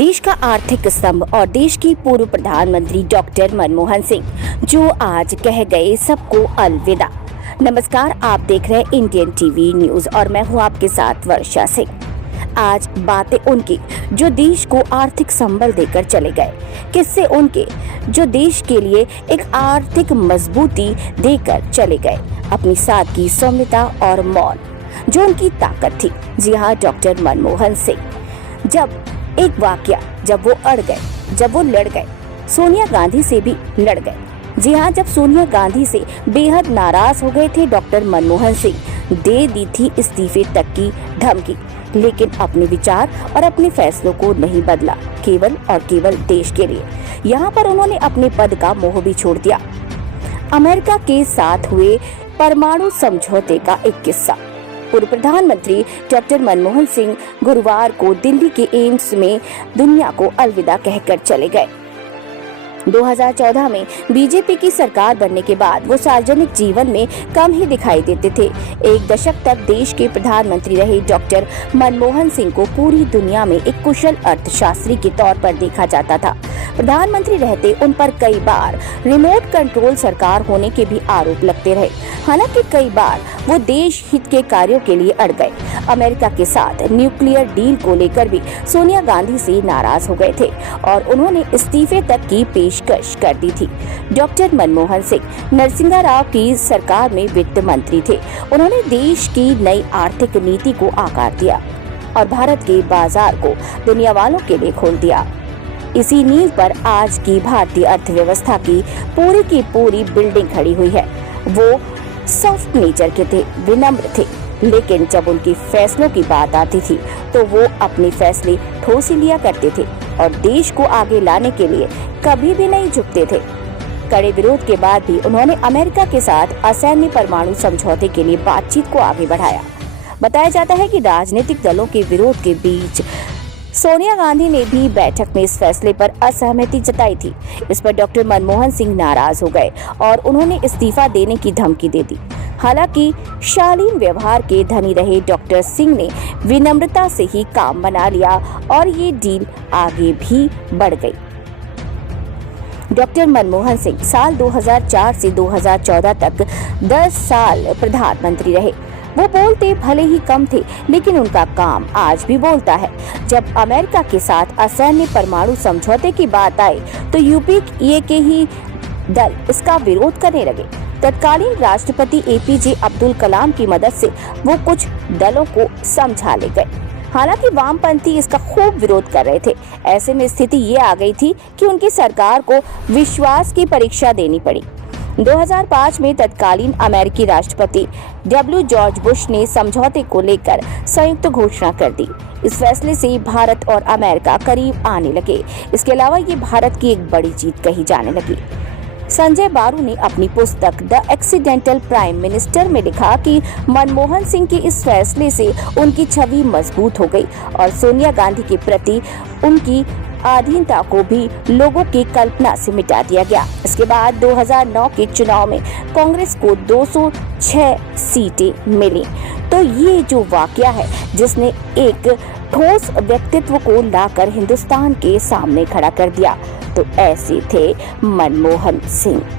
देश का आर्थिक स्तंभ और देश के पूर्व प्रधानमंत्री डॉक्टर मनमोहन सिंह जो आज कह गए सबको अलविदा। नमस्कार, आप देख रहे हैं इंडियन टीवी न्यूज और मैं हूं आपके साथ वर्षा सिंह। आज बातें उनकी जो देश को आर्थिक संबल देकर चले गए, किस्से उनके जो देश के लिए एक आर्थिक मजबूती देकर चले गए, अपनी सादगी, सौम्यता और मौन जो उनकी ताकत थी। जी हाँ, डॉक्टर मनमोहन सिंह जब वो अड़ गए, जब वो लड़ गए, सोनिया गांधी से भी लड़ गए। जी हाँ, जब सोनिया गांधी से बेहद नाराज हो गए थे डॉक्टर मनमोहन सिंह, दे दी थी इस्तीफे तक की धमकी, लेकिन अपने विचार और अपने फैसलों को नहीं बदला, केवल और केवल देश के लिए। यहाँ पर उन्होंने अपने पद का मोह भी छोड़ दिया। अमेरिका के साथ हुए परमाणु समझौते का एक किस्सा। पूर्व प्रधानमंत्री डॉक्टर मनमोहन सिंह गुरुवार को दिल्ली के एम्स में दुनिया को अलविदा कहकर चले गए। 2014 में बीजेपी की सरकार बनने के बाद वो सार्वजनिक जीवन में कम ही दिखाई देते थे। एक दशक तक देश के प्रधानमंत्री रहे डॉक्टर मनमोहन सिंह को पूरी दुनिया में एक कुशल अर्थशास्त्री के तौर पर देखा जाता था। प्रधानमंत्री रहते उन पर कई बार रिमोट कंट्रोल सरकार होने के भी आरोप लगते रहे। हालांकि कई बार वो देश हित के कार्यों के लिए अड़ गए। अमेरिका के साथ न्यूक्लियर डील को लेकर भी सोनिया गांधी से नाराज हो गए थे और उन्होंने इस्तीफे तक की पेशकश कर दी थी। डॉक्टर मनमोहन सिंह नरसिंहा राव की सरकार में वित्त मंत्री थे। उन्होंने देश की नई आर्थिक नीति को आकार दिया और भारत के बाजार को दुनिया वालों के लिए खोल दिया। इसी नींव पर आज की भारतीय अर्थव्यवस्था की पूरी बिल्डिंग खड़ी हुई है। वो सॉफ्ट नेचर के थे, विनम्र थे, लेकिन जब उनके फैसलों की बात आती थी तो वो अपने फैसले ठोस ही लिया करते थे और देश को आगे लाने के लिए कभी भी नहीं झुकते थे। कड़े विरोध के बाद भी उन्होंने अमेरिका के साथ असैन्य परमाणु समझौते के लिए बातचीत को आगे बढ़ाया। बताया जाता है कि राजनीतिक दलों के विरोध के बीच सोनिया गांधी ने भी बैठक में इस फैसले पर असहमति जताई थी। इस पर डॉक्टर मनमोहन सिंह नाराज हो गए और उन्होंने इस्तीफा देने की धमकी दे दी। हालांकि शालीन व्यवहार के धनी रहे डॉक्टर सिंह ने विनम्रता से ही काम बना लिया और ये डील आगे भी बढ़ गई। डॉक्टर मनमोहन सिंह साल 2004 से 2014 तक 10 साल प्रधानमंत्री रहे। वो बोलते भले ही कम थे, लेकिन उनका काम आज भी बोलता है। जब अमेरिका के साथ असैन्य परमाणु समझौते की बात आई तो यूपीए के ही दल इसका विरोध करने लगे। तत्कालीन राष्ट्रपति एपीजे अब्दुल कलाम की मदद से वो कुछ दलों को समझा ले गए। हालांकि वामपंथी इसका खूब विरोध कर रहे थे। ऐसे में स्थिति ये आ गई थी कि उनकी सरकार को विश्वास की परीक्षा देनी पड़ी। 2005 में तत्कालीन अमेरिकी राष्ट्रपति जॉर्ज बुश ने समझौते को लेकर संयुक्त घोषणा कर दी। इस फैसले से भारत और अमेरिका करीब आने लगे। इसके अलावा ये भारत की एक बड़ी जीत कही जाने लगी। संजय बारू ने अपनी पुस्तक द एक्सीडेंटल प्राइम मिनिस्टर में लिखा कि मनमोहन सिंह के इस फैसले से उनकी छवि मजबूत हो गई और सोनिया गांधी के प्रति उनकी अधीनता को भी लोगों की कल्पना से मिटा दिया गया। इसके बाद 2009 के चुनाव में कांग्रेस को 206 सीटें मिली। तो ये जो वाकया है जिसने एक ठोस व्यक्तित्व को लाकर हिंदुस्तान के सामने खड़ा कर दिया, तो ऐसे थे मनमोहन सिंह।